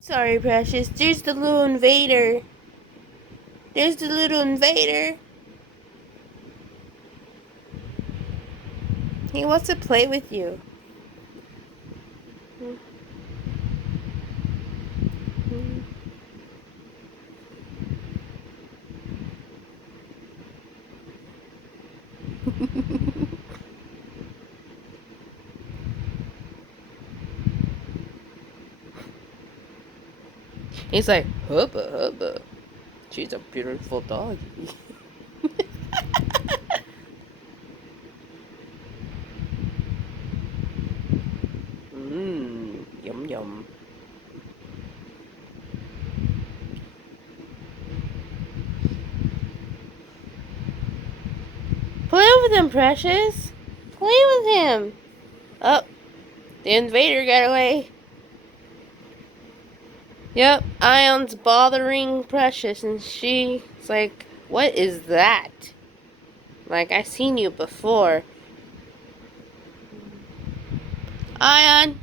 Sorry, Precious. There's the little invader. There's the little invader. He wants to play with you. He's like, hubba hubba. She's a beautiful dog. Yum yum. Play with him, Precious. Play with him. Oh, the invader got away. Yep, Ion's bothering Precious, and she's like, what is that? Like, I've seen you before. Ion!